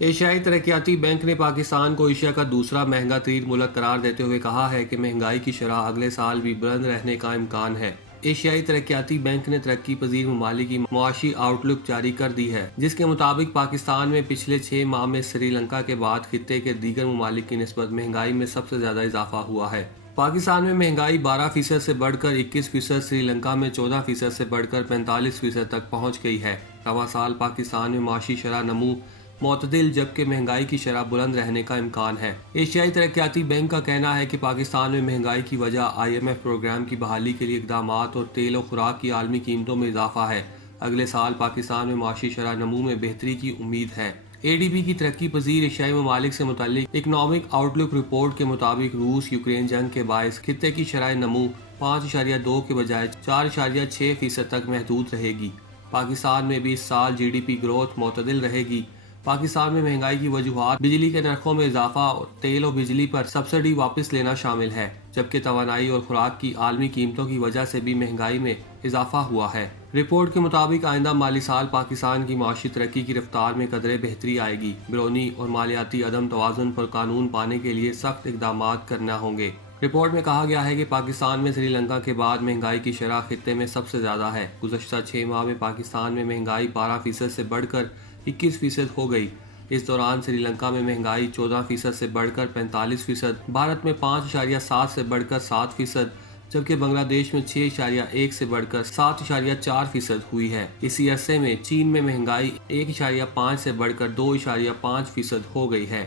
ایشیائی ترقیاتی بینک نے پاکستان کو ایشیا کا دوسرا مہنگا ترین ملک قرار دیتے ہوئے کہا ہے کہ مہنگائی کی شرح اگلے سال بھی بلند رہنے کا امکان ہے۔ ایشیائی ترقیاتی بینک نے ترقی پذیر ممالک کی معاشی آؤٹ لک جاری کر دی ہے، جس کے مطابق پاکستان میں پچھلے 6 ماہ میں سری لنکا کے بعد خطے کے دیگر ممالک کی نسبت مہنگائی میں سب سے زیادہ اضافہ ہوا ہے۔ پاکستان میں مہنگائی 12% سے بڑھ کر 21%، سری لنکا میں 14% سے بڑھ کر 45% تک پہنچ گئی ہے۔ رواں سال پاکستان میں معاشی شرح نمو معتدل جبکہ مہنگائی کی شرح بلند رہنے کا امکان ہے۔ ایشیائی ترقیاتی بینک کا کہنا ہے کہ پاکستان میں مہنگائی کی وجہ IMF پروگرام کی بحالی کے لیے اقدامات اور تیل و خوراک کی عالمی قیمتوں میں اضافہ ہے۔ اگلے سال پاکستان میں معاشی شرح نمو میں بہتری کی امید ہے۔ ADB کی ترقی پذیر ایشیائی ممالک سے متعلق اکنامک آؤٹ لک رپورٹ کے مطابق روس یوکرین جنگ کے باعث خطے کی شرح نمو 5.2 کے بجائے 4.6% تک محدود رہے گی۔ پاکستان میں بھی اس سال GDP گروتھ معتدل رہے گی۔ پاکستان میں مہنگائی کی وجوہات بجلی کے نرخوں میں اضافہ اور تیل و بجلی پر سبسڈی واپس لینا شامل ہے، جبکہ توانائی اور خوراک کی عالمی قیمتوں کی وجہ سے بھی مہنگائی میں اضافہ ہوا ہے۔ رپورٹ کے مطابق آئندہ مالی سال پاکستان کی معاشی ترقی کی رفتار میں قدرے بہتری آئے گی۔ بیرونی اور مالیاتی عدم توازن پر قانون پانے کے لیے سخت اقدامات کرنا ہوں گے۔ رپورٹ میں کہا گیا ہے کہ پاکستان میں سری لنکا کے بعد مہنگائی کی شرح خطے میں سب سے زیادہ ہے۔ گزشتہ 6 ماہ میں پاکستان میں مہنگائی 12% سے بڑھ کر 21% ہو گئی۔ اس دوران سری لنکا میں مہنگائی 14% سے بڑھ کر 45%، بھارت میں 5.7 سے بڑھ کر 7%، جبکہ بنگلہ دیش میں 6.1 سے بڑھ کر 7.4% ہوئی ہے۔ اسی عرصے میں چین میں مہنگائی 1.5 سے بڑھ کر 2.5% ہو گئی ہے۔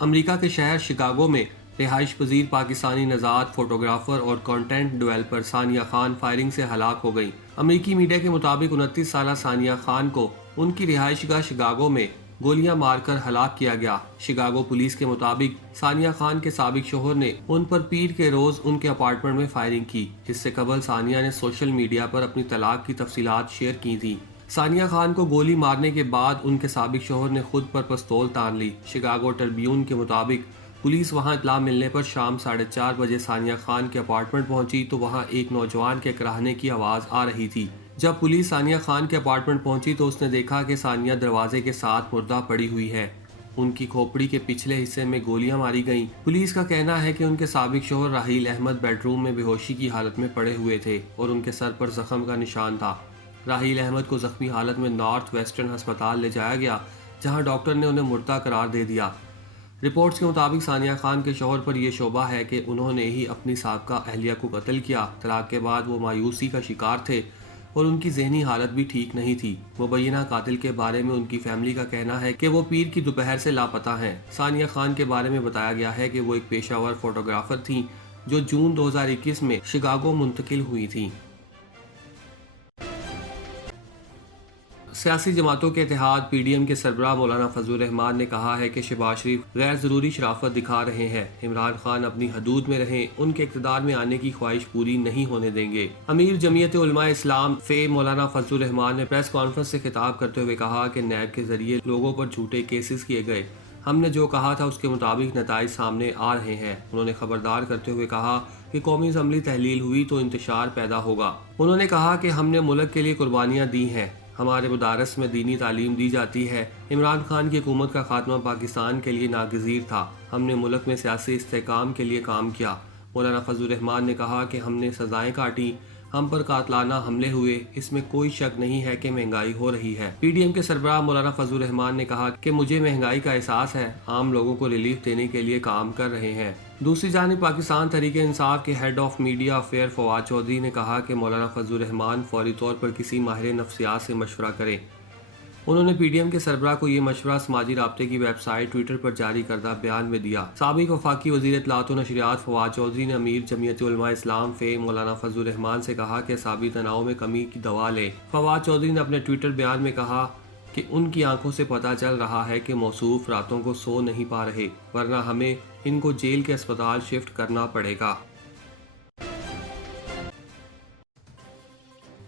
امریکہ کے شہر شکاگو میں رہائش پذیر پاکستانی نژاد فوٹوگرافر اور کنٹینٹ ڈیولپر ثانیہ خان فائرنگ سے ہلاک ہو گئی۔ امریکی میڈیا کے مطابق 29 سالہ ثانیہ خان کو ان کی رہائش گاہ شکاگو میں گولیاں مار کر ہلاک کیا گیا۔ شکاگو پولیس کے مطابق ثانیہ خان کے سابق شوہر نے ان پر پیر کے روز ان کے اپارٹمنٹ میں فائرنگ کی۔ اس سے قبل ثانیہ نے سوشل میڈیا پر اپنی طلاق کی تفصیلات شیئر کی تھیں۔ ثانیہ خان کو گولی مارنے کے بعد ان کے سابق شوہر نے خود پر پستول تان لی۔ شکاگو ٹربیون کے مطابق پولیس وہاں اطلاع ملنے پر شام 4:30 بجے ثانیہ خان کے اپارٹمنٹ پہنچی تو وہاں ایک نوجوان کے کراہنے کی آواز آ رہی تھی۔ جب پولیس ثانیہ خان کے اپارٹمنٹ پہنچی تو اس نے دیکھا کہ ثانیہ دروازے کے ساتھ مردہ پڑی ہوئی ہے۔ ان کی کھوپڑی کے پچھلے حصے میں گولیاں ماری گئیں۔ پولیس کا کہنا ہے کہ ان کے سابق شوہر راحیل احمد بیڈ روم میں بے ہوشی کی حالت میں پڑے ہوئے تھے اور ان کے سر پر زخم کا نشان تھا۔ راحیل احمد کو زخمی حالت میں نارتھ ویسٹرن ہسپتال لے جایا گیا، جہاں ڈاکٹر نے انہیں مردہ قرار دے دیا۔ رپورٹس کے مطابق ثانیہ خان کے شوہر پر یہ شبہ ہے کہ انہوں نے ہی اپنی سابقہ اہلیہ کو قتل کیا۔ طلاق کے بعد وہ مایوسی کا شکار تھے اور ان کی ذہنی حالت بھی ٹھیک نہیں تھی۔ مبینہ قاتل کے بارے میں ان کی فیملی کا کہنا ہے کہ وہ پیر کی دوپہر سے لاپتہ ہیں۔ ثانیہ خان کے بارے میں بتایا گیا ہے کہ وہ ایک پیشہ ور فوٹوگرافر تھیں جو جون 2021 میں شکاگو منتقل ہوئی تھیں۔ سیاسی جماعتوں کے اتحاد PDM کے سربراہ مولانا فضل الرحمان نے کہا ہے کہ شہباز شریف غیر ضروری شرافت دکھا رہے ہیں۔ عمران خان اپنی حدود میں رہیں، ان کے اقتدار میں آنے کی خواہش پوری نہیں ہونے دیں گے۔ امیر جمعیت علماء اسلام فے مولانا فضل الرحمان نے پریس کانفرنس سے خطاب کرتے ہوئے کہا کہ نیب کے ذریعے لوگوں پر جھوٹے کیسز کیے گئے۔ ہم نے جو کہا تھا اس کے مطابق نتائج سامنے آ رہے ہیں۔ انہوں نے خبردار کرتے ہوئے کہا کہ قومی اسمبلی تحلیل ہوئی تو انتشار پیدا ہوگا۔ انہوں نے کہا کہ ہم نے ملک کے لیے قربانیاں دی ہیں، ہمارے مدارس میں دینی تعلیم دی جاتی ہے۔ عمران خان کی حکومت کا خاتمہ پاکستان کے لیے ناگزیر تھا۔ ہم نے ملک میں سیاسی استحکام کے لیے کام کیا۔ مولانا فضل الرحمان نے کہا کہ ہم نے سزائیں کاٹی، ہم پر قاتلانہ حملے ہوئے، اس میں کوئی شک نہیں ہے کہ مہنگائی ہو رہی ہے۔ PDM کے سربراہ مولانا فضل الرحمان نے کہا کہ مجھے مہنگائی کا احساس ہے، عام لوگوں کو ریلیف دینے کے لیے کام کر رہے ہیں۔ دوسری جانب پاکستان تحریک انصاف کے head of media affair Fawad Chaudhry نے کہا کہ مولانا فضل الرحمان فوری طور پر کسی ماہر نفسیات سے مشورہ کریں۔ انہوں نے PDM کے سربراہ کو یہ مشورہ سماجی رابطے کی ویب سائٹ ٹویٹر پر جاری کردہ بیان میں دیا۔ سابق وفاقی وزیر اطلاعات و نشریات فواد چودھری نے امیر جمعیت علماء اسلام فے مولانا فضل الرحمان سے کہا کہ اعصابی تناؤ میں کمی کی دوا لیں۔ فواد چودھری نے اپنے ٹویٹر بیان میں کہا کہ ان کی آنکھوں سے پتہ چل رہا ہے کہ موصوف راتوں کو سو نہیں پا رہے، ورنہ ہمیں ان کو جیل کے اسپتال شفٹ کرنا پڑے گا۔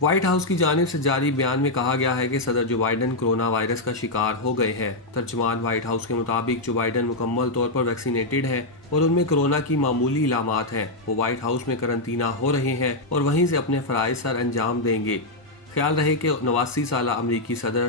وائٹ ہاؤس کی جانب سے جاری بیان میں کہا گیا ہے کہ صدر جو بائیڈن کرونا وائرس کا شکار ہو گئے ہیں۔ ترجمان وائٹ ہاؤس کے مطابق جو بائیڈن مکمل طور پر ویکسینیٹڈ ہیں اور ان میں کرونا کی معمولی علامات ہیں۔ وہ وائٹ ہاؤس میں قرنطینہ ہو رہے ہیں اور وہیں سے اپنے فرائض سر انجام دیں گے۔ خیال رہے کہ 89 سالہ امریکی صدر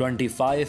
25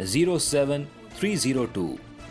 07302।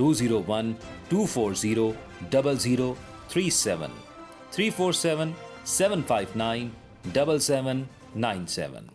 201-240-0037 347-759-7797।